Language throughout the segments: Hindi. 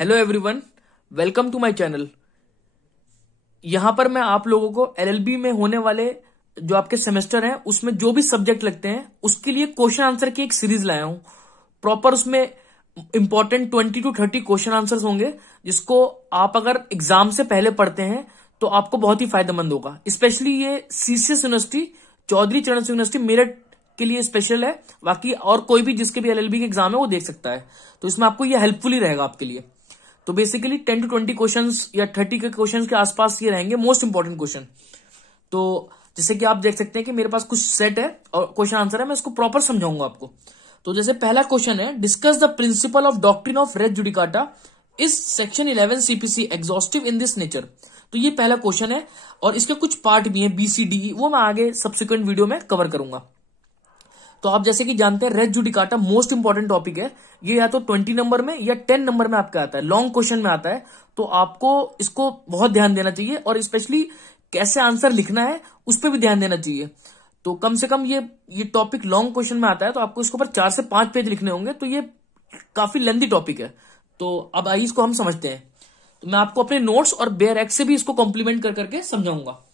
Hello everyone, welcome to my channel. यहां पर मैं आप लोगों को एलएलबी में होने वाले जो आपके सेमेस्टर हैं उसमें जो भी सब्जेक्ट लगते हैं उसके लिए क्वेश्चन आंसर की एक सीरीज लाया हूं। प्रॉपर उसमें इंपॉर्टेंट 20 to 30 क्वेश्चन आंसर्स होंगे, जिसको आप अगर एग्जाम से पहले पढ़ते हैं तो आपको बहुत ही फायदेमंद होगा। स्पेशली ये सीसीएस यूनिवर्सिटी, चौधरी चरण सिंह यूनिवर्सिटी मेरठ के लिए स्पेशल है। बाकी और कोई भी जिसके भी एलएलबी के एग्जाम है वो देख सकता है, तो इसमें आपको ये हेल्पफुल ही रहेगा आपके लिए। तो बेसिकली 10 to 20 क्वेश्चंस या 30 के क्वेश्चंस के आसपास ये रहेंगे मोस्ट इंपॉर्टेंट क्वेश्चन। तो जैसे कि आप देख सकते हैं कि मेरे पास कुछ सेट है और क्वेश्चन आंसर है, मैं इसको प्रॉपर समझाऊंगा आपको। तो जैसे पहला क्वेश्चन है, discuss the principle of doctrine of res judicata is section 11 CPC exhaustive in this nature. तो ये पहला क्वेश्चन है और इसके कुछ पार्ट भी हैं BCDE, वो मैं आगे सब्सिक्वेंट वीडियो में कवर करूंगा। तो आप जैसे कि जानते हैं res judicata most important topic है। ये या तो 20 नंबर में या 10 नंबर में आपका आता है, लॉन्ग क्वेश्चन में आता है। तो आपको इसको बहुत ध्यान देना चाहिए और स्पेशली कैसे आंसर लिखना है उस पर भी ध्यान देना चाहिए। तो कम से कम ये टॉपिक लॉन्ग क्वेश्चन में आता है, तो आपको इसके ऊपर 4 से 5 पेज लिखने होंगे। तो ये काफी लेंथी टॉपिक है। तो अब आइए इसको हम समझते हैं। तो मैं आपको अपने नोट्स और बेयर एक्ट से भी इसको कॉम्प्लीमेंट कर करके समझाऊंगा।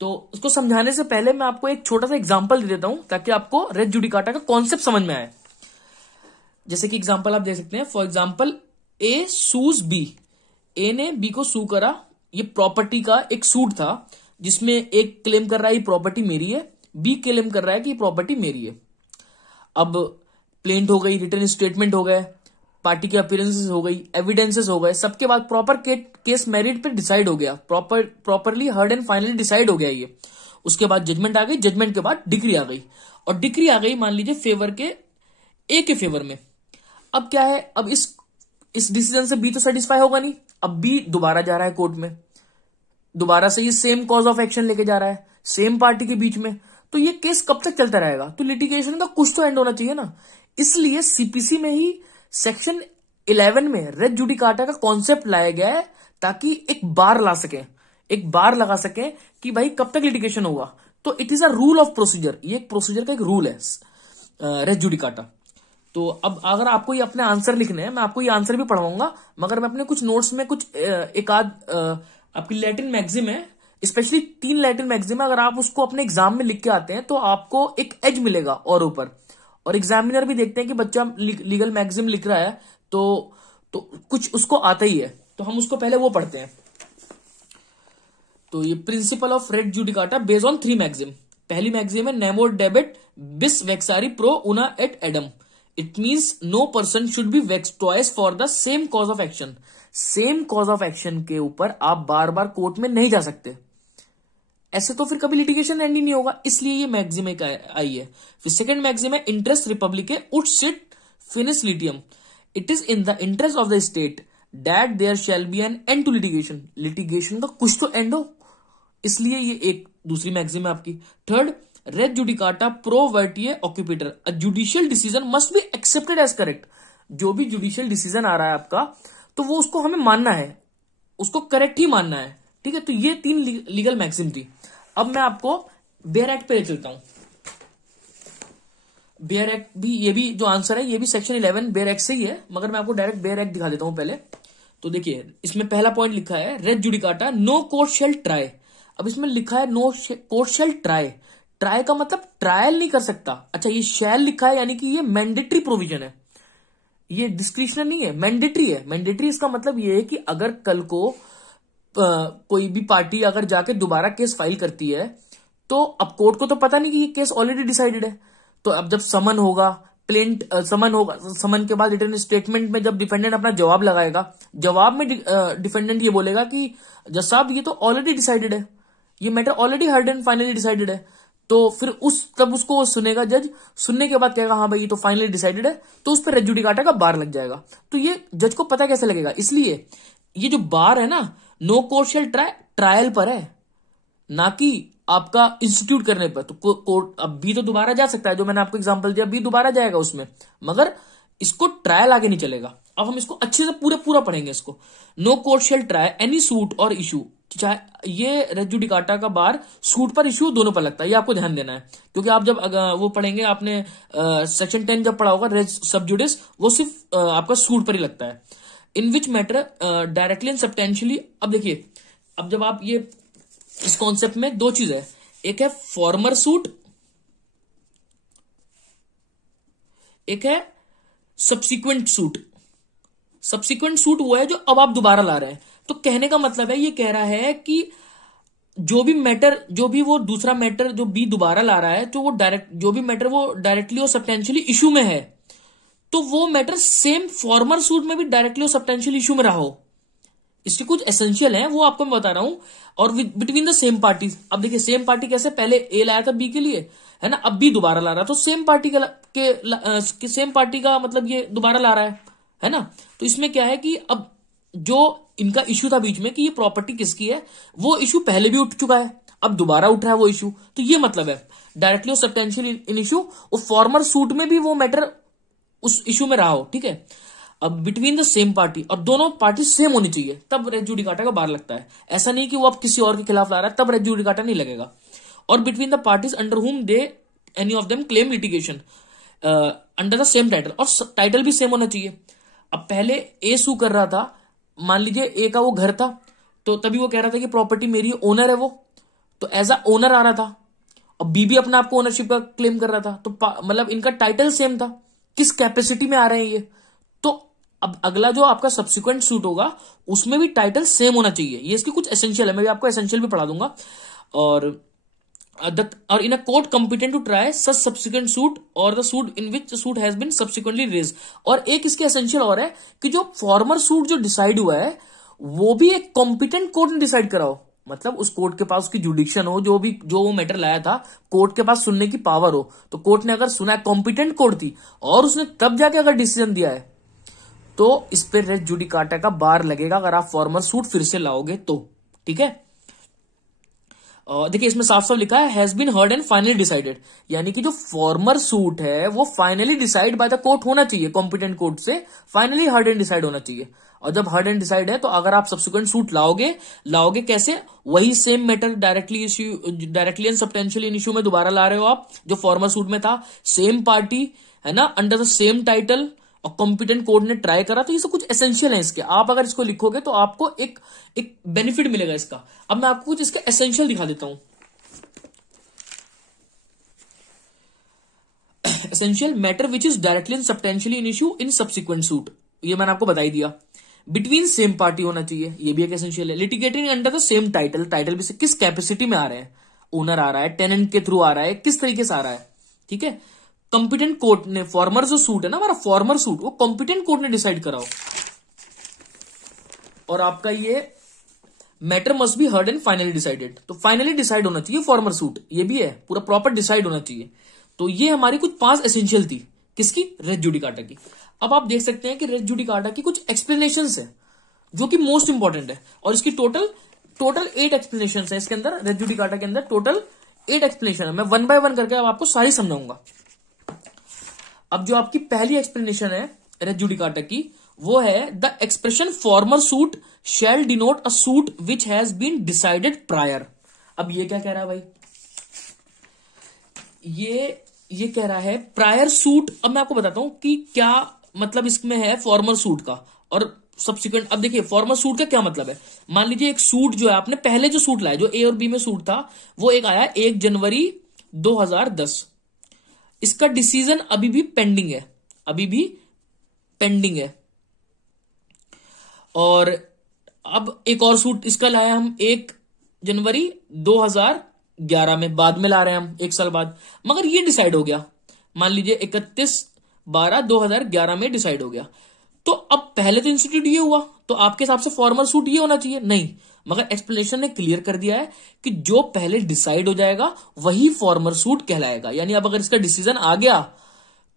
तो उसको समझाने से पहले मैं आपको एक छोटा सा एग्जांपल दे देता हूं ताकि आपको रेस जुडिकाटा का कॉन्सेप्ट समझ में आए। जैसे कि एग्जांपल आप देख सकते हैं, for example A sues B. A ने बी को सू करा। ये प्रॉपर्टी का एक सूट था जिसमें एक क्लेम कर रहा है ये प्रॉपर्टी मेरी है, बी क्लेम कर रहा है कि ये प्रॉपर्टी मेरी है। अब प्लेंट हो गई, रिटर्न स्टेटमेंट हो गए, पार्टी के अपीयरेंसेस हो गई, एविडेंसेस हो गए, सबके बाद प्रॉपर केस मेरिट पे डिसाइड हो गया, properly heard and finally decide हो गया ये। उसके बाद जजमेंट आ गई, जजमेंट के बाद डिक्री आ गई, और डिक्री आ गई मान लीजिए फेवर के ए के फेवर में। अब क्या है, अब इस डिसीजन से बी तो सेटिस्फाई होगा नहीं। अब बी दोबारा जा रहा है कोर्ट में, दोबारा से ये सेम कॉज ऑफ एक्शन लेके जा रहा है सेम पार्टी के बीच में। तो ये केस कब तक चलता रहेगा? तो लिटिगेशन का कुछ तो एंड होना चाहिए ना। इसलिए सीपीसी में ही सेक्शन 11 में रेस जुडिकाटा का कॉन्सेप्ट लाया गया है ताकि एक बार लगा सके कि भाई कब तक लिटिगेशन होगा। तो it is a rule of procedure, ये एक प्रोसीजर का एक रूल है रेस जुडिकाटा। तो अब अगर आपको ये अपने आंसर लिखने हैं, मैं आपको ये आंसर भी पढ़ाऊंगा, मगर मैं अपने कुछ नोट्स में कुछ एक आध आपकी लैटिन मैक्सिम है, स्पेशली 3 लैटिन मैक्सिम है। अगर आप उसको अपने एग्जाम में लिख के आते हैं तो आपको एक एज मिलेगा और ऊपर, और एग्जामिनर भी देखते हैं कि बच्चा लीगल मैक्सिम लिख रहा है तो कुछ उसको आता ही है। तो हम उसको पहले वो पढ़ते हैं। तो ये principle of res judicata based on 3 maxim. पहली मैक्सिम है nemo debet bis vexari pro una et eadem. It means no person should be vexed twice for the same cause of action. Same cause of action के ऊपर आप बार बार कोर्ट में नहीं जा सकते, ऐसे तो फिर कभी लिटिगेशन एंड ही नहीं होगा। इसलिए ये मैक्सिम एक आई है। फिर सेकंड मैक्सिम है interest reipublicae ut sit finis litium. It is in the interest of the state that there shall be an end to litigation. Litigation का कुछ तो एंड हो, इसलिए ये एक दूसरी मैक्सिम है आपकी। Third, res judicata pro veritate occipitur. A judicial decision must be accepted as correct. जो भी जुडिशियल डिसीजन आ रहा है आपका, तो वो उसको हमें मानना है, उसको करेक्ट ही मानना है, ठीक है। तो ये 3 लीगल मैक्सिम थी। अब मैं आपको बेयर एक्ट पे ले चलता हूं। बेयर एक्ट भी, ये भी जो आंसर है ये भी सेक्शन 11 बेयर एक्ट से ही है, मगर मैं आपको डायरेक्ट बेयर एक्ट दिखा देता हूं पहले। तो देखिए इसमें पहला पॉइंट लिखा है res judicata no court shall try. अब इसमें लिखा है no court shall try. Try का मतलब ट्रायल नहीं कर सकता। अच्छा, ये शैल लिखा है यानी कि ये मैंडेटरी प्रोविजन है, ये डिस्क्रिशनल नहीं है, मैंडेटरी है। मैंडेटरी इसका मतलब ये है कि अगर कल को कोई भी पार्टी अगर जाके दोबारा केस फाइल करती है, तो अब कोर्ट को तो पता नहीं कि ये केस ऑलरेडी डिसाइडेड है। तो अब जब समन होगा, समन के बाद रिटर्न स्टेटमेंट में जब डिफेंडेंट अपना जवाब लगाएगा, जवाब में डिफेंडेंट ये बोलेगा कि जज साहब ये तो ऑलरेडी डिसाइडेड है, ये matter already heard and finally decided है। तो फिर तब उसको सुनेगा जज, सुनने के बाद कहेगा हाँ भाई ये तो फाइनली डिसाइडेड है, तो उस पर रेस जुडिकाटा का बार लग जाएगा। तो ये जज को पता कैसे लगेगा? इसलिए ये जो बार है ना, no court shall try, trial पर है, ना कि आपका इंस्टीट्यूट करने पर। तो कोर्ट अब भी तो दोबारा जा सकता है, जो मैंने आपको एग्जांपल दिया भी दोबारा जाएगा उसमें, मगर इसको ट्रायल आगे नहीं चलेगा। अब हम इसको अच्छे से पूरा पढ़ेंगे इसको। No court shall try any suit or issue. चाहे ये रेस जुडिकाटा का बार सूट पर इशू दोनों पर लगता है, ये आपको ध्यान देना है, क्योंकि आप जब वो पढ़ेंगे, आपने सेक्शन 10 जब पढ़ा होगा रेस सब जुडिस, वो सिर्फ आपका सूट पर ही लगता है। In which matter directly and substantially. अब देखिए, अब जब आप ये इस कॉन्सेप्ट में दो चीज है, एक है फॉर्मर सूट, एक है सब्सिक्वेंट सूट। सब्सिक्वेंट सूट वो है जो अब आप दोबारा ला रहे हैं। तो कहने का मतलब है, ये कह रहा है कि जो भी मैटर, जो भी वो दूसरा मैटर जो बी दोबारा ला रहा है, तो वो डायरेक्ट, जो भी मैटर वो डायरेक्टली और सब्सटेंशियली इशू में है, तो वो मैटर सेम फॉर्मर सूट में भी डायरेक्टली और सब्सटेंशियल इशू में रहा हो। इसके कुछ एसेंशियल हैं, वो आपको मैं बता रहा हूं। और बिटवीन द सेम पार्टी, अब देखिए सेम पार्टी कैसे, पहले ए लाया था बी के लिए, है ना, अब बी दोबारा ला रहा है, तो सेम पार्टी के सेम पार्टी का मतलब ये दोबारा ला रहा है ना। तो इसमें क्या है कि अब जो इनका इश्यू था बीच में कि ये प्रॉपर्टी किसकी है, वो इश्यू पहले भी उठ चुका है, अब दोबारा उठ रहा है वो इश्यू। तो ये मतलब है डायरेक्टली और सब्सटेंशियल इन इश्यू, वो फॉर्मर सूट में भी वो मैटर उस इश्यू में रहा हो, ठीक है। अब बिटवीन द सेम पार्टी, और दोनों पार्टी सेम होनी चाहिए, तब रेस जुडिकाटा का बार लगता है। ऐसा नहीं कि वो अब किसी और के खिलाफ ला रहा है तब रेस जुडिकाटा नहीं लगेगा। और between the parties under whom they any of them claim litigation under the same title, और टाइटल भी सेम होना चाहिए। अब पहले ए सू कर रहा था, मान लीजिए ए का वो घर था, तो तभी वो कह रहा था कि प्रॉपर्टी मेरी ओनर है वो, तो एज अ ओनर आ रहा था। और बी भी अपने आप को ओनरशिप का क्लेम कर रहा था, तो मतलब इनका टाइटल सेम था। किस कैपेसिटी में आ रहे हैं ये, तो अब अगला जो आपका सब्सिक्वेंट सूट होगा उसमें भी टाइटल सेम होना चाहिए। ये इसकी कुछ एसेंशियल है, मैं भी आपको एसेंशियल भी पढ़ा दूंगा। और in a court competent to try such subsequent suit or the suit in which suit has been subsequently raised. और एक इसकी एसेंशियल और है कि जो फॉर्मर सूट जो डिसाइड हुआ है वो भी एक कॉम्पिटेंट कोर्ट ने डिसाइड करा हो, मतलब उस कोर्ट के पास उसकी जुडिक्शन हो, जो वो मैटर लाया था कोर्ट के पास सुनने की पावर हो। तो कोर्ट ने अगर सुना है, कॉम्पिटेंट कोर्ट थी, और उसने तब जाके अगर डिसीजन दिया है, तो इस पे रेस जुडिकाटा का बार लगेगा अगर आप फॉर्मर सूट फिर से लाओगे तो, ठीक है। देखिए इसमें साफ साफ लिखा है has been heard and finally decided, यानी कि जो फॉर्मर सूट है वो finally decide by the court होना चाहिए, कॉम्पिटेंट कोर्ट से फाइनली हर्ड एंड डिसाइड होना चाहिए। और जब हर्ड एंड डिसाइड है, तो अगर आप सब्सिक्वेंट सूट लाओगे कैसे, वही same matter directly and substantial in issue में दोबारा ला रहे हो आप, जो फॉर्मर सूट में था, सेम पार्टी, है ना, अंडर द सेम टाइटल, और कॉम्पिटेंट कोर्ट ने ट्राई करा। तो ये सब कुछ एसेंशियल है इसके, आप अगर इसको लिखोगे तो आपको एक बेनिफिट मिलेगा इसका। अब मैं आपको कुछ इसका एसेंशियल दिखा देता हूं। Essential matter which is directly and substantially in issue in subsequent suit, ये मैंने आपको बताई दिया। बिटवीन सेम पार्टी होना चाहिए, ये भी एक एसेंशियल है। Litigating under the same title, title भी से किस कैपेसिटी में आ रहे हैं, ओनर आ रहा है, टेनेंट के थ्रू आ रहा है, किस तरीके से आ रहा है, ठीक है। कॉम्पिटेंट कोर्ट ने, फॉर्मर जो सूट है ना हमारा फॉर्मर सूट, वो कॉम्पिटेंट कोर्ट ने डिसाइड करा हो। और आपका ये matter must be heard and finally decided, तो फाइनली डिसाइड होना चाहिए फॉर्मर सूट, ये भी है, पूरा प्रॉपर डिसाइड होना चाहिए। तो ये हमारी कुछ 5 एसेंशियल थी, किसकी, रेस जुडिकाटा की। अब आप देख सकते हैं कि रेस जुडिकाटा की कुछ एक्सप्लेनेशंस है जो कि मोस्ट इंपॉर्टेंट है, और इसकी टोटल 8 एक्सप्लेनेशंस है इसके अंदर, रेस जुडिकाटा के अंदर टोटल 8 एक्सप्लेनेशन है। मैं 1 बाय 1 करके अब आपको सारी समझाऊंगा। अब जो आपकी पहली एक्सप्लेनेशन है रेस जुडिकाटा की, वो है the expression former suit shall denote a suit which has been decided prior. अब ये क्या कह रहा है भाई, ये कह रहा है प्रायर सूट। अब मैं आपको बताता हूं कि क्या मतलब इसमें है फॉर्मर सूट का और सब्सिक्वेंट। अब देखिए फॉर्मर सूट का क्या मतलब है, मान लीजिए एक सूट जो है आपने पहले जो सूट लाया, जो ए और बी में सूट था, वो एक आया 1 जनवरी 2010, इसका डिसीजन अभी भी पेंडिंग है, और अब एक और सूट इसका लाया हम 1 जनवरी 2011 में, बाद में ला रहे हैं हम 1 साल बाद, मगर ये डिसाइड हो गया, मान लीजिए 31/12/2011 में डिसाइड हो गया। तो अब पहले तो इंस्टीट्यूट ये हुआ, तो आपके हिसाब से फॉर्मर सूट ये होना चाहिए, नहीं, मगर एक्सप्लेनेशन ने क्लियर कर दिया है कि जो पहले डिसाइड हो जाएगा वही फॉर्मर सूट कहलाएगा। यानी अब अगर इसका डिसीजन आ गया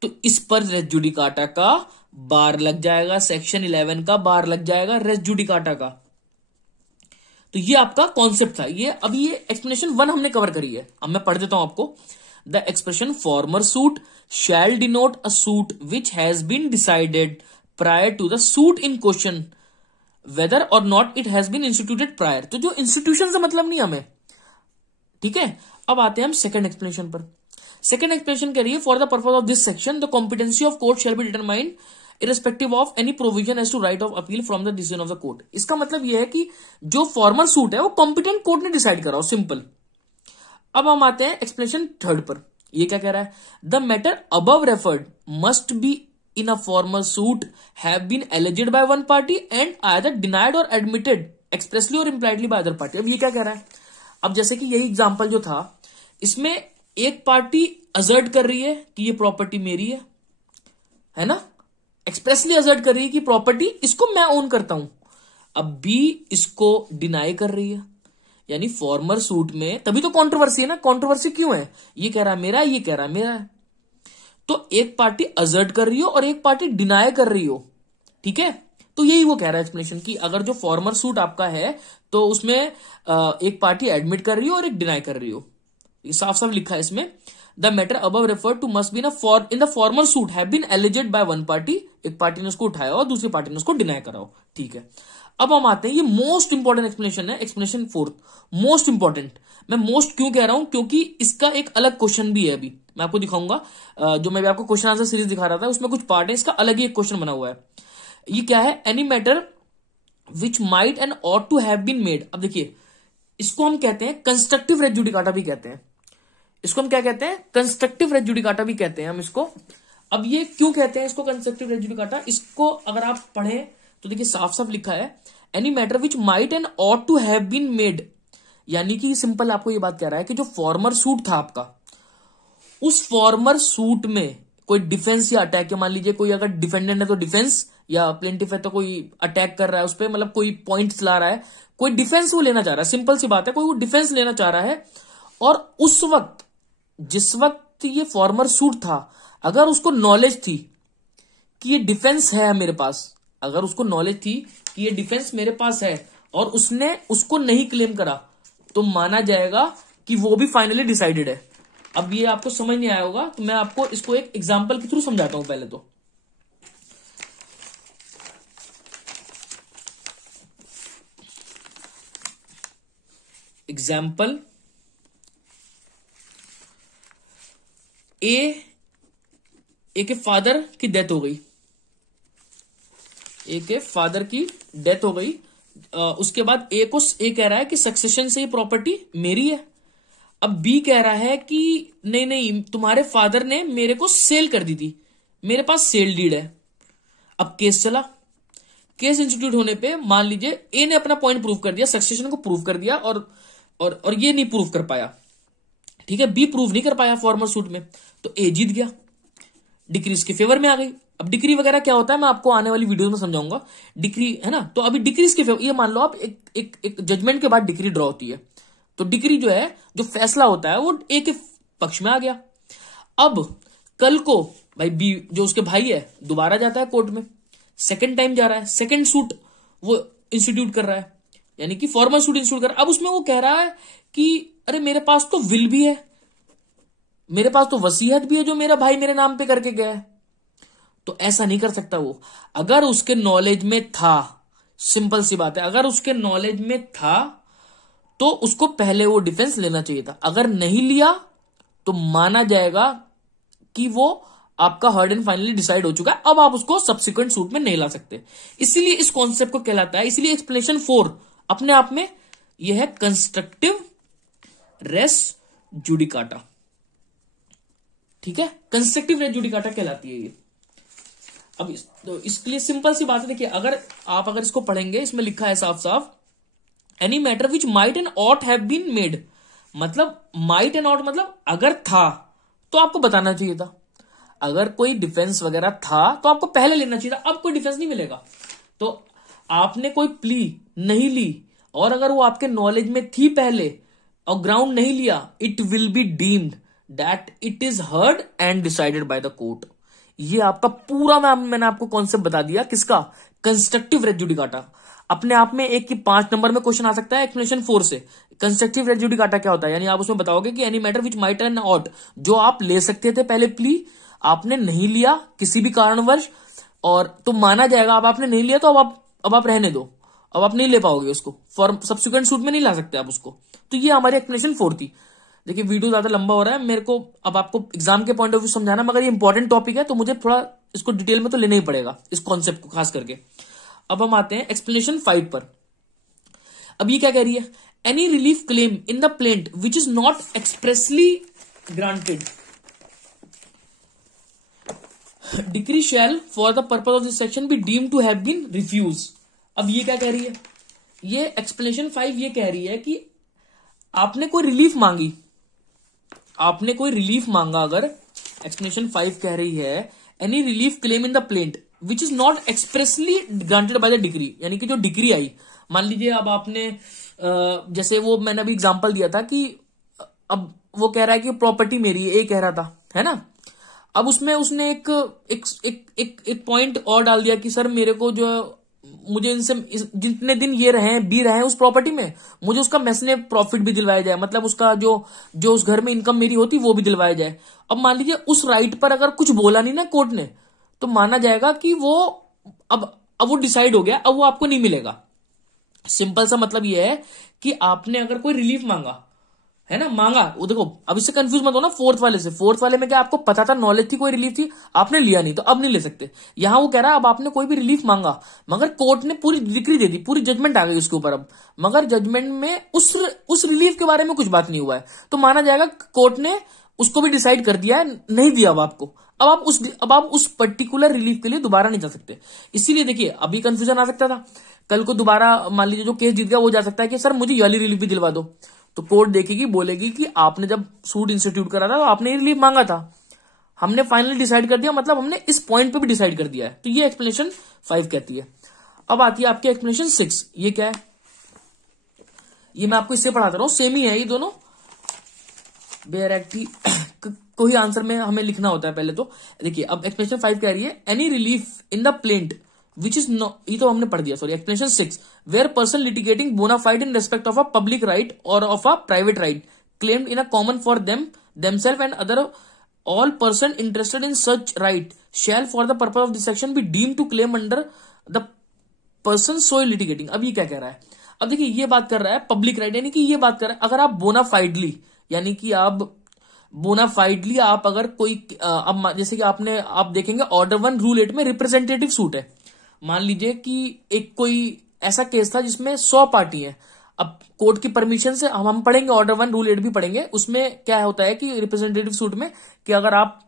तो इस पर रेस जुडिकाटा का बार लग जाएगा, सेक्शन 11 का बार लग जाएगा रेस जुडिकाटा का। तो ये आपका कॉन्सेप्ट था, ये अभी ये एक्सप्लेनेशन 1 हमने कवर करी है। अब मैं पढ़ देता हूं आपको। The expression former suit shall denote a suit which has been decided prior to the suit in question whether or not it has been instituted prior. तो जो इंस्टीट्यूशन से मतलब नहीं हमें, ठीक है। अब आते हैं हम सेकंड एक्सप्लेनेशन पर। सेकंड एक्सप्लेनेशन कह रही है for the purpose of this section the competency of court shall be determined irrespective of any provision as to right of appeal from the decision of the court। इसका मतलब यह है कि जो फॉर्मल सूट है वो कॉम्पिटेंट कोर्ट ने डिसाइड करा हो, सिंपल। अब हम आते हैं एक्सप्लेनेशन थर्ड पर। ये क्या कह रहा है? The matter above referred must be in a formal suit have been alleged by one party and either denied or admitted expressly or impliedly by other party. अब ये क्या कह रहा है? अब जैसे कि यही एग्जांपल जो था, इसमें एक पार्टी असर्ट कर रही है कि ये प्रॉपर्टी मेरी है ना, एक्सप्रेसली असर्ट कर रही है कि प्रॉपर्टी इसको मैं ओन करता हूं। अब बी इसको डिनाई कर रही है, यानी फॉर्मल सूट में तभी तो कंट्रोवर्सी है ना। कंट्रोवर्सी क्यों है? ये कह रहा है मेरा है, ये कह रहा है मेरा है। तो एक पार्टी असर्ट कर रही हो और एक पार्टी डिनाई कर रही हो, ठीक है। तो यही वो कह रहा है एक्सप्लेनेशन की अगर जो फॉर्मल सूट आपका है तो उसमें एक पार्टी एडमिट कर रही हो और एक डिनाई कर रही हो। ये साफ साफ लिखा है इसमें, the matter above referred to must be in the formal suit have been alleged by one party, एक पार्टी ने उसको उठाया और दूसरी पार्टी ने उसको डिनाई करा हो, ठीक है। अब हम आते हैं, ये मोस्ट इंपॉर्टेंट एक्सप्लेनेशन है, एक्सप्लेनेशन फोर्थ, मोस्ट इंपॉर्टेंट। मैं मोस्ट क्यों कह रहा हूं? क्योंकि इसका एक अलग क्वेश्चन भी है, अभी मैं आपको दिखाऊंगा। जो मैं भी आपको क्वेश्चन आंसर सीरीज दिखा रहा था उसमें कुछ पार्ट है, इसका अलग ही एक क्वेश्चन बना हुआ है। ये क्या है? Any matter which might and ought to have been made. अब देखिए, इसको हम कहते हैं कंस्ट्रक्टिव रेस जुडिकाटा भी कहते हैं। इसको हम क्या कहते हैं? कंस्ट्रक्टिव रेस जुडिकाटा भी कहते हैं हम इसको। अब ये क्यों कहते हैं इसको कंस्ट्रक्टिव रेस जुडिकाटा? इसको अगर आप पढ़ें तो देखिए साफ साफ लिखा है, any matter which might and ought to have been made, यानी कि सिंपल आपको ये बात कह रहा है कि जो फॉर्मर सूट था आपका, उस फॉर्मर सूट में कोई डिफेंस या अटैक, मान लीजिए कोई अगर डिफेंडेंट है तो डिफेंस, या प्लेंटिफ है तो कोई अटैक कर रहा है उस पर, मतलब कोई पॉइंट्स ला रहा है, कोई डिफेंस वो लेना चाह रहा है, सिंपल सी बात है, कोई वो डिफेंस लेना चाह रहा है। और उस वक्त, जिस वक्त ये फॉर्मर सूट था, अगर उसको नॉलेज थी कि ये डिफेंस है मेरे पास, अगर उसको नॉलेज थी कि ये डिफेंस मेरे पास है और उसने उसको नहीं क्लेम करा, तो माना जाएगा कि वो भी फाइनली डिसाइडेड है। अब ये आपको समझ नहीं आया होगा तो मैं आपको इसको एक एग्जांपल के थ्रू समझाता हूं। पहले तो एग्जाम्पल, ए के फादर की डेथ हो गई, ए के फादर की डेथ हो गई। उसके बाद ए कह रहा है कि सक्सेशन से ये प्रॉपर्टी मेरी है। अब बी कह रहा है कि नहीं नहीं, तुम्हारे फादर ने मेरे को सेल कर दी थी, मेरे पास सेल डीड है। अब केस चला, केस इंस्टीट्यूट होने पे मान लीजिए ए ने अपना पॉइंट प्रूव कर दिया, सक्सेशन को प्रूव कर दिया, और ये नहीं प्रूव कर पाया, ठीक है। बी प्रूव नहीं कर पाया फॉर्मल सूट में, तो ए जीत गया, डिक्री इसके फेवर में आ गई। अब डिक्री वगैरह क्या होता है मैं आपको आने वाली वीडियो में समझाऊंगा। डिक्री है ना, तो अभी डिक्री इसके फेवर, ये मान लो आप एक जजमेंट के बाद डिक्री ड्रॉ होती है, तो डिक्री जो है, जो फैसला होता है वो ए के पक्ष में आ गया। अब कल को भाई बी जो उसके भाई है दोबारा जाता है कोर्ट में, सेकंड टाइम जा रहा है, सेकंड सूट वो इंस्टीट्यूट कर रहा है, यानी कि फॉर्मल सूट इंस्टीट्यूट कर रहा है। अब उसमें वो कह रहा है कि अरे मेरे पास तो विल भी है, मेरे पास तो वसीयत भी है जो मेरा भाई मेरे नाम पे करके गया है। तो ऐसा नहीं कर सकता वो, अगर उसके नॉलेज में था, सिंपल सी बात है, अगर उसके नॉलेज में था तो उसको पहले वो डिफेंस लेना चाहिए था। अगर नहीं लिया तो माना जाएगा कि वो आपका हर्ड एंड फाइनली डिसाइड हो चुका है, अब आप उसको सब्सिक्वेंट सूट में नहीं ला सकते। इसीलिए इस कॉन्सेप्ट को कहलाता है, इसीलिए एक्सप्लेनेशन 4 अपने आप में यह है कंस्ट्रक्टिव रेस जुडिकाटा, ठीक है, कंस्ट्रक्टिव रेस जुडिकाटा कहलाती है ये। अब तो इसके लिए सिंपल सी बात है, देखिए अगर इसको पढ़ेंगे, इसमें लिखा है साफ साफ, any matter which might and ought have been made, मतलब माइट एंड ऑट मतलब अगर था तो आपको बताना चाहिए था, अगर कोई डिफेंस वगैरह था तो आपको पहले लेना चाहिए था। अब कोई डिफेंस नहीं मिलेगा, तो आपने कोई प्ली नहीं ली और अगर वो आपके नॉलेज में थी पहले और ग्राउंड नहीं लिया, it will be deemed that it is heard and decided by the court. ये आपका पूरा मैंने आपको कॉन्सेप्ट बता दिया, किसका? Constructive res judicata. अपने आप में 1 की 5 नंबर में क्वेश्चन आ सकता है एक्सप्लेनेशन 4 से। कंस्ट्रक्टिव रेस जुडिकाटा क्या होता है, यानी आप उसमें बताओगे कि any matter which might and ought, जो आप ले सकते थे पहले प्ली, आपने नहीं लिया किसी भी कारणवश, और तो माना जाएगा अब आपने नहीं लिया तो अब आप रहने दो, अब आप नहीं ले पाओगे उसको, फॉर सब्सिक्वेंट सूट में नहीं ला सकते आप उसको। तो ये हमारी एक्सप्लेनेशन 4 थी। देखिए वीडियो ज्यादा लंबा हो रहा है, मेरे को अब आपको एग्जाम के पॉइंट ऑफ व्यू समझाना, मगर ये इंपॉर्टेंट टॉपिक है तो मुझे थोड़ा इसको डिटेल में तो लेना ही पड़ेगा, इस कॉन्सेप्ट को खास करके। अब हम आते हैं एक्सप्लेनेशन 5 पर। अब ये क्या कह रही है, any relief claim in the plaint which is not expressly granted decree shall for the purpose of this section be deem to have been refuse. अब ये क्या कह रही है, ये एक्सप्लेनेशन 5 ये कह रही है कि आपने कोई रिलीफ मांगी, आपने कोई रिलीफ मांगा, अगर एक्सप्लेनेशन 5 कह रही है any relief claim in the plaint which is not expressly granted by the decree, यानी कि जो डिक्री आई, मान लीजिए अब आपने जैसे वो मैंने अभी एग्जांपल दिया था कि अब वो कह रहा है कि प्रॉपर्टी मेरी है, ए कह रहा था, है ना। अब उसमें उसने एक पॉइंट और डाल दिया कि सर मेरे को जो मुझे इनसे जितने दिन ये रहे बी रहे उस प्रॉपर्टी में, मुझे उसका मैसने प्रॉफिट भी दिलवाया जाए, मतलब उसका जो उस घर में इनकम मेरी होती वो भी दिलवाया जाए। अब मान लीजिए उस राइट पर अगर कुछ बोला नहीं ना कोर्ट ने, तो माना जाएगा कि वो अब वो डिसाइड हो गया, अब वो आपको नहीं मिलेगा। सिंपल सा मतलब ये है कि आपने अगर कोई रिलीफ मांगा है ना, मांगा, वो देखो अब इससे कंफ्यूज मत हो ना फोर्थ वाले से। फोर्थ वाले में क्या आपको पता था, नॉलेज थी, कोई रिलीफ थी, आपने लिया नहीं, तो अब नहीं ले सकते। यहां वो कह रहा है अब आपने कोई भी रिलीफ मांगा, मगर कोर्ट ने पूरी डिक्री दे दी, पूरी जजमेंट आ गई उसके ऊपर अब, मगर जजमेंट में उस रिलीफ के बारे में कुछ बात नहीं हुआ है, तो माना जाएगा कोर्ट ने उसको भी डिसाइड कर दिया है, नहीं दिया अब आपको। अब आप उस पर्टिकुलर रिलीफ के लिए दोबारा नहीं जा सकते। इसीलिए देखिए अभी कंफ्यूजन आ सकता था, कल को दोबारा मान लीजिए जो केस जीत गया वो जा सकता है कि सर मुझे ये वाली रिलीफ भी दिलवा दो, तो कोर्ट देखेगी, बोलेगी कि आपने जब सूट इंस्टीट्यूट करा था तो आपने ये रिलीफ मांगा था, हमने फाइनली डिसाइड कर दिया, मतलब हमने इस पॉइंट पे भी डिसाइड कर दिया है। तो ये एक्सप्लेनेशन 5 कहती है। अब आती है आपकी एक्सप्लेनेशन 6। ये क्या है, ये मैं आपको इससे पढ़ाता रहा हूं, सेम ही है ये दोनों, बेयर एक्टी कोई आंसर में हमें लिखना होता है पहले। तो देखिए अब एक्सप्लेनेशन 5 कह रही है any relief in the plaint which is no, ये तो हमने पढ़ दिया, sorry. Explanation 6, where person litigating bonafide in respect of a public right और of a private right claimed in a common for themselves and other all person interested in such right shell for the purpose of this section be deem to claim under the person so litigating. अब ये क्या कह रहा है, अब देखिए ये बात कर रहा है पब्लिक राइट, यानी कि ये बात कर रहा है अगर आप बोनाफाइडली, यानी कि आप बोनाफाइडली आप अगर कोई अब जैसे कि आप देखेंगे ऑर्डर 1 रूल 8 में रिप्रेजेंटेटिव सूट है। मान लीजिए कि एक कोई ऐसा केस था जिसमें 100 पार्टी है, अब कोर्ट की परमिशन से हम पढ़ेंगे ऑर्डर 1 रूल 8 भी पढ़ेंगे, उसमें क्या होता है कि रिप्रेजेंटेटिव सूट में कि अगर आप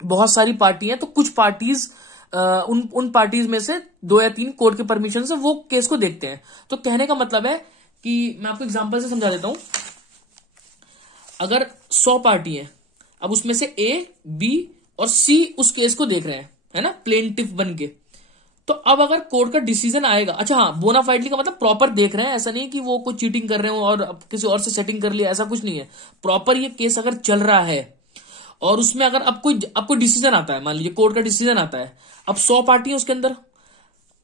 बहुत सारी पार्टी हैं तो कुछ पार्टीज उन पार्टीज में से 2 या 3 कोर्ट की परमिशन से वो केस को देखते हैं। तो कहने का मतलब है कि मैं आपको एग्जांपल से समझा देता हूं, अगर 100 पार्टी है, अब उसमें से ए, बी और सी उस केस को देख रहे हैं, है ना, प्लेंटिफ बन के, तो अब अगर कोर्ट का डिसीजन आएगा, अच्छा हाँ, बोनाफाइडली का मतलब प्रॉपर देख रहे हैं, ऐसा नहीं कि वो कोई चीटिंग कर रहे हो और किसी और से सेटिंग कर लिया, ऐसा कुछ नहीं है। प्रॉपर ये केस अगर चल रहा है और उसमें अगर आपको डिसीजन आता है, मान लीजिए कोर्ट का डिसीजन आता है, अब 100 पार्टी है उसके अंदर,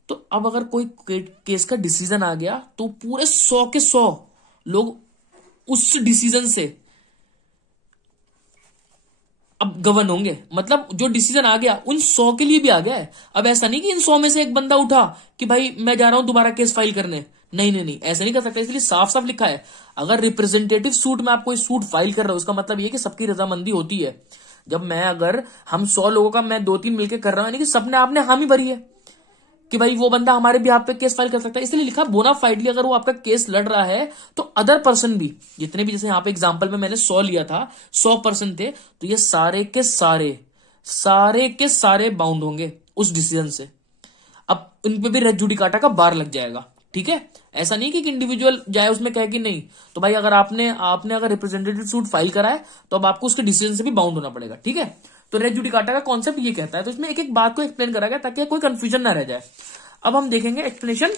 तो अब अगर कोई केस का डिसीजन आ गया तो पूरे 100 के 100 लोग उस डिसीजन से अब गवर्न होंगे, मतलब जो डिसीजन आ गया उन 100 के लिए भी आ गया है। अब ऐसा नहीं कि इन 100 में से एक बंदा उठा कि भाई मैं जा रहा हूं दोबारा केस फाइल करने, नहीं, ऐसा नहीं कर सकता। इसलिए साफ साफ लिखा है अगर रिप्रेजेंटेटिव सूट में आप कोई सूट फाइल कर रहे हो, उसका मतलब ये कि सबकी रजामंदी होती है। जब अगर हम 100 लोगों का मैं 2-3 मिलकर कर रहा हूं, यानी कि सबने आपने हामी भरी है कि भाई वो बंदा हमारे भी आप पे केस फाइल कर सकता है। इसलिए लिखा बोनाफाइडली अगर वो आपका केस लड़ रहा है तो अदर पर्सन भी, जितने भी, जैसे यहाँ पे एग्जांपल में मैंने 100 लिया था, 100 पर्सन थे, तो ये सारे के सारे बाउंड होंगे उस डिसीजन से। अब इन पे भी रेट जुडिकाटा का बार लग जाएगा, ठीक है। ऐसा नहीं कि इंडिविजुअल जाए उसमें कहे कि नहीं, तो भाई अगर आपने अगर रिप्रेजेंटेटिव सूट फाइल करा है तो अब आपको उसके डिसीजन से भी बाउंड होना पड़ेगा, ठीक है। तो रेट जुडिकाटा का कॉन्सेप्ट ये कहता है, तो इसमें एक एक बात को एक्सप्लेन करा गया ताकि कोई कंफ्यूजन ना रह जाए। अब हम देखेंगे एक्सप्लेनेशन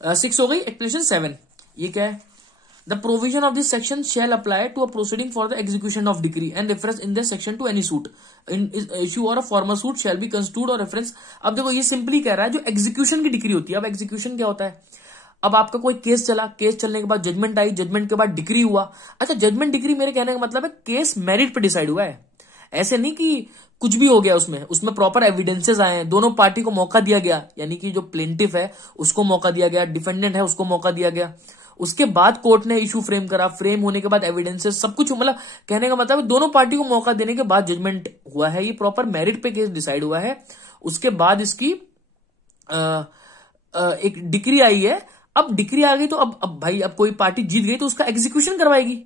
6 हो गई। एक्सप्लेनेशन 7 ये क्या है, the provision of this section shall apply to a proceeding for the execution of decree and reference in this section to any suit in issue or a formal suit shall be constitute or reference. अब देखो ये सिंपली कह रहा है जो एग्जीक्यूशन की डिक्री होती है। अब एग्जीक्यूशन क्या होता है, अब आपका कोई केस चला, केस चलने के बाद जजमेंट आई, जजमेंट के बाद डिक्री हुआ। अच्छा, जजमेंट डिक्री मेरे कहने का मतलब है केस मेरिट पे डिसाइड हुआ है, ऐसे नहीं कि कुछ भी हो गया उसमें प्रॉपर एविडेंसेस आए हैं, दोनों पार्टी को मौका दिया गया, यानी कि जो प्लेंटिफ है उसको मौका दिया गया, डिफेंडेंट है उसको मौका दिया गया, उसके बाद कोर्ट ने इशू फ्रेम करा, फ्रेम होने के बाद एविडेंसेस सब कुछ, मतलब कहने का मतलब दोनों पार्टी को मौका देने के बाद जजमेंट हुआ है। ये प्रॉपर मेरिट पे केस डिसाइड हुआ है। उसके बाद इसकी एक डिक्री आई है। अब डिक्री आ गई तो अब भाई अब कोई पार्टी जीत गई तो उसका एग्जीक्यूशन करवाएगी।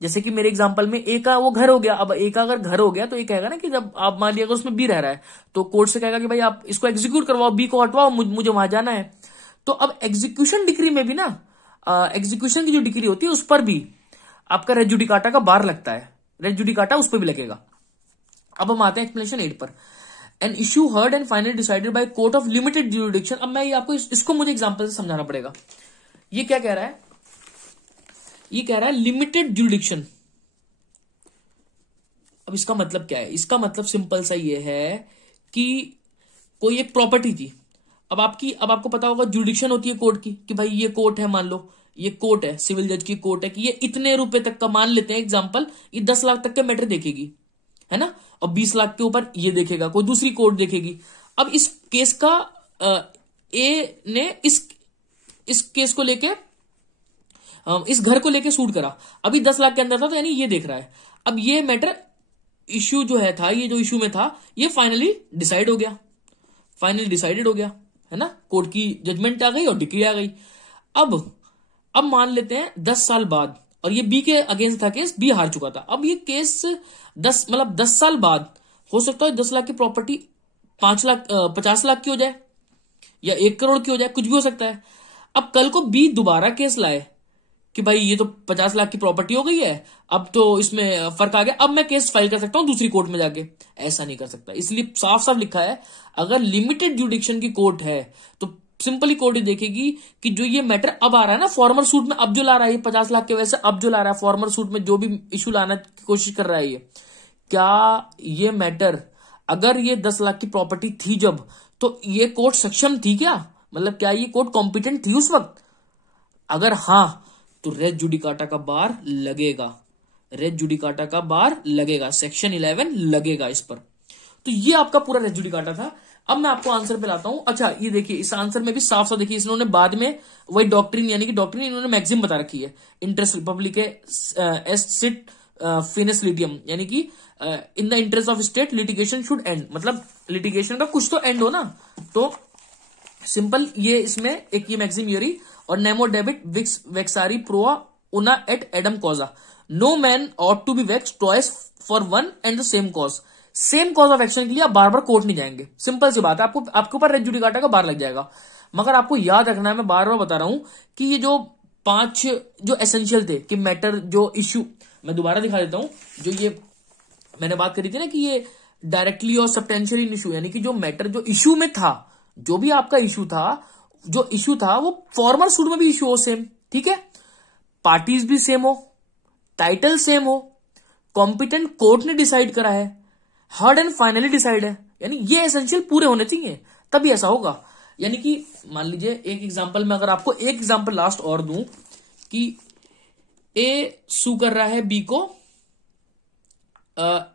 जैसे कि मेरे एग्जांपल में ए का वो घर हो गया, अब ए का अगर घर हो गया तो ये कहेगा ना कि जब आप मान लिया अगर उसमें बी रह रहा है तो कोर्ट से कहेगा कि भाई आप इसको एग्जीक्यूट करवाओ, बी को हटवाओ, मुझे वहां जाना है। तो अब एग्जीक्यूशन डिक्री में भी ना, एग्जीक्यूशन की जो डिक्री होती है उस पर भी आपका रेस जुडिकाटा का बार लगता है, रेस जुडिकाटा उस पर भी लगेगा। अब हम आते हैं एक्सप्लेनेशन 8 पर। An issue heard and finally decided by court of limited jurisdiction. अब मैं आपको इसको मुझे एग्जांपल से समझाना पड़ेगा। ये क्या कह रहा है? ये कह रहा है लिमिटेड ज्यूरिडिक्शन। अब इसका मतलब क्या है? इसका मतलब सिंपल सा ये है कि कोई एक प्रॉपर्टी थी। अब आपको पता होगा ज्यूरिडिक्शन होती है कोर्ट की, कि भाई ये कोर्ट है, मान लो ये कोर्ट है, सिविल जज की कोर्ट है, कि ये इतने रुपए तक का, मान लेते हैं एग्जांपल, ये 10 लाख तक के मैटर देखेगी, है ना, और 20 लाख के ऊपर ये देखेगा, कोई दूसरी कोर्ट देखेगी। अब इस केस का ए ने इस केस को लेके, इस घर को लेके सूट करा, अभी 10 लाख के अंदर था, तो यानी ये देख रहा है। अब ये मैटर इश्यू जो है था, ये जो इश्यू में था, ये फाइनली डिसाइड हो गया, फाइनली डिसाइडेड हो गया, है ना, कोर्ट की जजमेंट आ गई और डिक्री आ गई। अब मान लेते हैं 10 साल बाद, और ये बी के अगेंस्ट था केस, बी हार चुका था। अब ये केस 10 साल बाद हो सकता है 10 लाख की प्रॉपर्टी 50 लाख की हो जाए, या 1 करोड़ की हो जाए, कुछ भी हो सकता है। अब कल को बी दोबारा केस लाए कि भाई ये तो 50 लाख की प्रॉपर्टी हो गई है, अब तो इसमें फर्क आ गया, अब मैं केस फाइल कर सकता हूं दूसरी कोर्ट में जाके। ऐसा नहीं कर सकता, इसलिए साफ साफ लिखा है, अगर लिमिटेड ज्यूडिक्शन की कोर्ट है तो सिंपली कोर्ट ही देखेगी कि जो ये मैटर अब आ रहा है ना फॉर्मल सूट में, अब जो ला रहा है ये 50 लाख के वजह से, अब जो ला रहा है फॉर्मल सूट में, जो भी इशू लाना की कोशिश कर रहा है, ये क्या ये मैटर, अगर ये 10 लाख की प्रॉपर्टी थी जब, तो ये कोर्ट सक्षम थी क्या? मतलब क्या ये कोर्ट कॉम्पिटेंट थी उस वक्त? अगर हाँ, तो रेस जुडिकाटा का बार लगेगा, रेस जुडिकाटा का बार लगेगा, सेक्शन 11 लगेगा इस पर। तो ये आपका पूरा रेस जुडिकाटा था। अब मैं आपको आंसर पे लाता हूं। अच्छा, ये देखिए, इस आंसर में भी साफ साफ देखिए, इन्होंने बाद में वही डॉक्ट्रिन, यानी कि डॉक्ट्रिन इन्होंने मैक्सिम बता रखी है, इंटरेस्ट रिपब्लिक एस्ट सिट फिनिस लिटियम, यानी कि इन the interest of state litigation should and, मतलब लिटिगेशन का कुछ तो एंड हो ना। तो सिंपल ये इसमें एक ये मैक्सिम यूरी और nemo debet bis vexari pro una et eadem causa, no man ought to be vexed twice for one and the same cause. Same cause of action के लिए आप बार बार कोर्ट नहीं जाएंगे, सिंपल सी बात है, आपके ऊपर रेस जुडिकाटा का बार लग जाएगा। मगर आपको याद रखना है, मैं बार बार बता रहा हूं कि ये जो 5 जो एसेंशियल थे कि मैटर जो इश्यू, मैं दोबारा दिखा देता हूं, जो ये मैंने बात करी थी ना कि ये डायरेक्टली और सब्सटेंशियली इन इशू, यानी कि जो मैटर जो इशू में था, जो भी आपका इशू था, जो इशू था वो फॉर्मल सूट में भी इशू हो सेम, ठीक है, पार्टीज भी सेम हो, टाइटल सेम हो, कॉम्पिटेंट कोर्ट ने डिसाइड करा है, हर्ड एंड फाइनली डिसाइड है, यानी ये एसेंशियल पूरे होने चाहिए, तभी ऐसा होगा। यानी कि मान लीजिए एक एग्जांपल में, अगर आपको एक एग्जांपल लास्ट और दूं कि ए सू कर रहा है बी को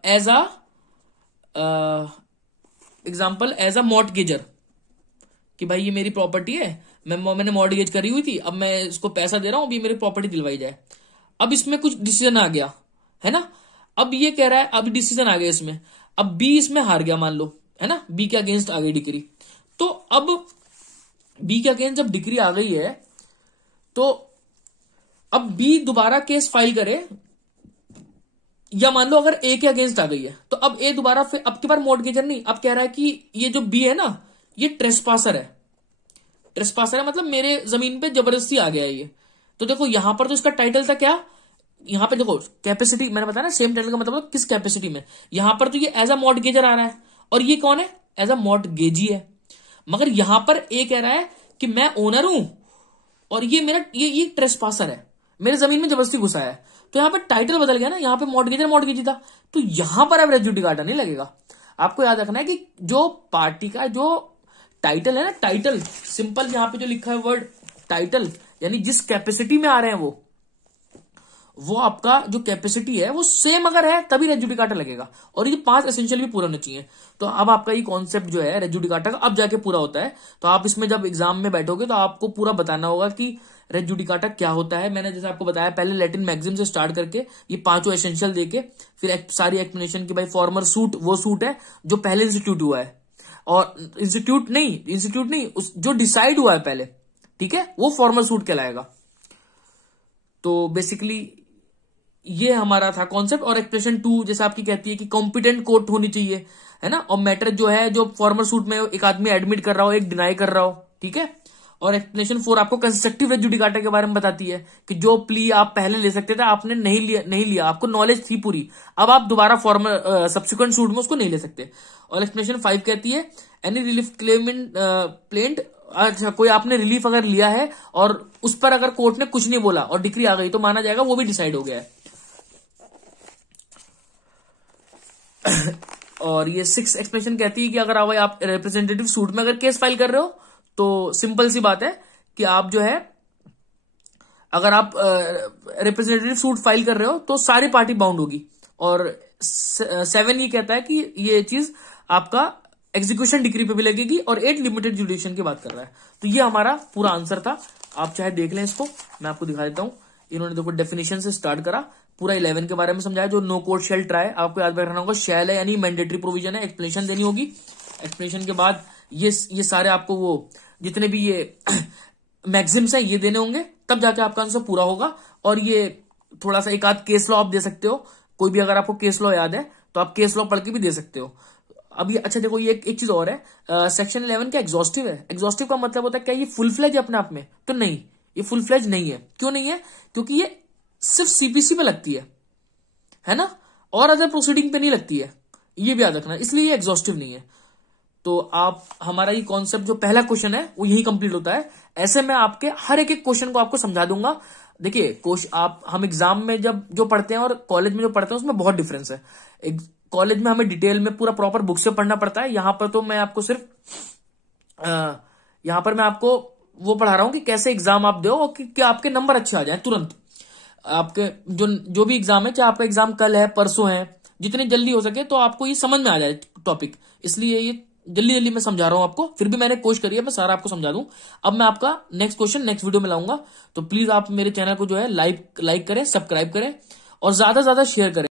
as a example as a mortgagor, कि भाई ये मेरी प्रॉपर्टी है, मैंने मॉर्टगेज करी हुई थी, अब मैं इसको पैसा दे रहा हूं, अभी मेरी प्रॉपर्टी दिलवाई जाए। अब इसमें कुछ डिसीजन आ गया, है ना, अब ये कह रहा है, अब डिसीजन आ गया इसमें, अब बी इसमें हार गया मान लो, है ना, बी के अगेंस्ट आ गई डिक्री। तो अब बी के अगेंस्ट जब डिक्री आ गई है, तो अब बी दोबारा केस फाइल करे, या मान लो अगर ए के अगेंस्ट आ गई है, तो अब ए दोबारा फिर, अब की बार मॉर्टगेजर नहीं, अब कह रहा है कि ये जो बी है ना, ये ट्रेसपासर है, ट्रेसपासर है मतलब मेरे जमीन पे जबरदस्ती आ गया है ये। तो देखो यहां पर तो इसका टाइटल था क्या, यहां पे देखो कैपेसिटी, मैंने बताया ना सेम टाइटल का मतलब किस कैपेसिटी में, यहां पर तो ये एज अ मॉर्टगेजर आ रहा है, और ये कौन है, एज अ मॉर्टगेजी है। मगर यहां पर ए कह रहा है कि मैं ओनर हूं, और ये मेरा ये ट्रेसपासर है, मेरे जमीन में जबरदस्ती घुसा है, तो यहां पर टाइटल बदल गया ना, यहां पे मॉर्टगेजर मॉर्टगेजी था, तो यहां पर अब रेस जुडिकाटा नहीं लगेगा। आपको याद रखना है कि जो पार्टी का जो टाइटल है ना, टाइटल सिंपल यहां पे जो लिखा है वर्ड टाइटल, यानी जिस कैपेसिटी में आ रहे हैं वो आपका जो कैपेसिटी है वो सेम अगर है तभी रेस जुडिकाटा लगेगा, और ये 5 एसेंशियल भी पूरा होना चाहिए। तो अब आपका ये कॉन्सेप्ट जो है रेस जुडिकाटा का अब जाके पूरा होता है। तो आप इसमें जब एग्जाम में बैठोगे तो आपको पूरा बताना होगा कि रेस जुडिकाटा क्या होता है। मैंने जैसे आपको बताया पहले लैटिन मैक्सिम से स्टार्ट करके ये 5 एसेंशियल देके फिर सारी एक्सप्लेनेशन की भाई फॉर्मर सूट वो सूट है जो पहले इंस्टीट्यूट हुआ है, और इंस्टीट्यूट नहीं जो डिसाइड हुआ है पहले, ठीक है, वो फॉर्मल सूट कहलाएगा। तो बेसिकली ये हमारा था कॉन्सेप्ट। और एक्सप्रेशन 2 जैसे आपकी कहती है कि कॉम्पिटेंट कोर्ट होनी चाहिए, है ना, और मैटर जो है जो फॉर्मल सूट में एक आदमी एडमिट कर रहा हो एक डिनाई कर रहा हो, ठीक है। और एक्सप्लेनेशन 4 आपको कंस्ट्रक्टिव रेस जुडिकाटा के बारे में बताती है कि जो प्ली आप पहले ले सकते थे आपने नहीं लिया, आपको नॉलेज थी पूरी, अब आप दोबारा फॉर्मल सब्सिक्वेंट सूट में उसको नहीं ले सकते। और एक्सप्लेनेशन 5 कहती है एनी रिलीफ क्लेमेंट प्लेंट, अच्छा कोई आपने रिलीफ अगर लिया है और उस पर अगर कोर्ट ने कुछ नहीं बोला और डिक्री आ गई तो माना जाएगा वो भी डिसाइड हो गया है। और ये 6 एक्सप्लेनेशन कहती है कि अगर आप रिप्रेजेंटेटिव सूट में अगर केस फाइल कर रहे हो तो सिंपल सी बात है कि आप जो है अगर आप रिप्रेजेंटेटिव सूट फाइल कर रहे हो तो सारी पार्टी बाउंड होगी। और 7 ये कहता है कि ये चीज आपका एग्जीक्यूशन डिग्री पे भी लगेगी, और 8 लिमिटेड जुडिक्शन की बात कर रहा है। तो ये हमारा पूरा आंसर था। आप चाहे देख लें इसको, मैं आपको दिखा देता हूं। इन्होंने देखो डेफिनेशन से स्टार्ट करा, पूरा 11 के बारे में समझाया, जो नो कोर्ट शेल ट्राई, आपको याद रखना होगा शेल है यानी मैंडेटरी प्रोविजन है, एक्सप्लेनेशन देनी होगी। एक्सप्लेनेशन के बाद ये सारे आपको वो जितने भी ये मैक्सिम्स हैं ये देने होंगे, तब जाके आपका आंसर पूरा होगा। और ये थोड़ा सा एक आध केस लॉ आप दे सकते हो, कोई भी अगर आपको केस लॉ याद है तो आप केस लॉ पढ़ के भी दे सकते हो। अब ये अच्छा देखो, ये एक चीज और है, सेक्शन 11 क्या एग्जॉस्टिव है। एग्जॉस्टिव का मतलब होता है क्या ये फुल फ्लेज है अपने आप में? तो नहीं, ये फुल फ्लेज नहीं है। क्यों नहीं है? क्योंकि ये सिर्फ सीपीसी पे लगती है ना, और अदर प्रोसीडिंग पे नहीं लगती है, ये भी याद रखना, इसलिए ये एग्जॉस्टिव नहीं है। तो आप हमारा ये कॉन्सेप्ट जो पहला क्वेश्चन है वो यही कंप्लीट होता है। ऐसे मैं आपके हर एक क्वेश्चन को आपको समझा दूंगा। देखिए हम एग्जाम में जब जो पढ़ते हैं और कॉलेज में जो पढ़ते हैं उसमें बहुत डिफरेंस है। कॉलेज में हमें डिटेल में पूरा प्रॉपर बुक से पढ़ना पड़ता है, यहाँ पर तो मैं आपको सिर्फ यहाँ पर मैं आपको वो पढ़ा रहा हूं कि कैसे एग्जाम आप दो और कि आपके नंबर अच्छे आ जाए तुरंत। आपके जो भी एग्जाम है, चाहे आपका एग्जाम कल है परसों है, जितने जल्दी हो सके तो आपको ये समझ में आ जाए टॉपिक, इसलिए ये जल्दी मैं समझा रहा हूं आपको। फिर भी मैंने कोशिश करी है मैं सारा आपको समझा दूं। अब मैं आपका नेक्स्ट क्वेश्चन नेक्स्ट वीडियो में लाऊंगा। तो प्लीज आप मेरे चैनल को जो है लाइक करें, सब्सक्राइब करें और ज्यादा से ज्यादा शेयर करें।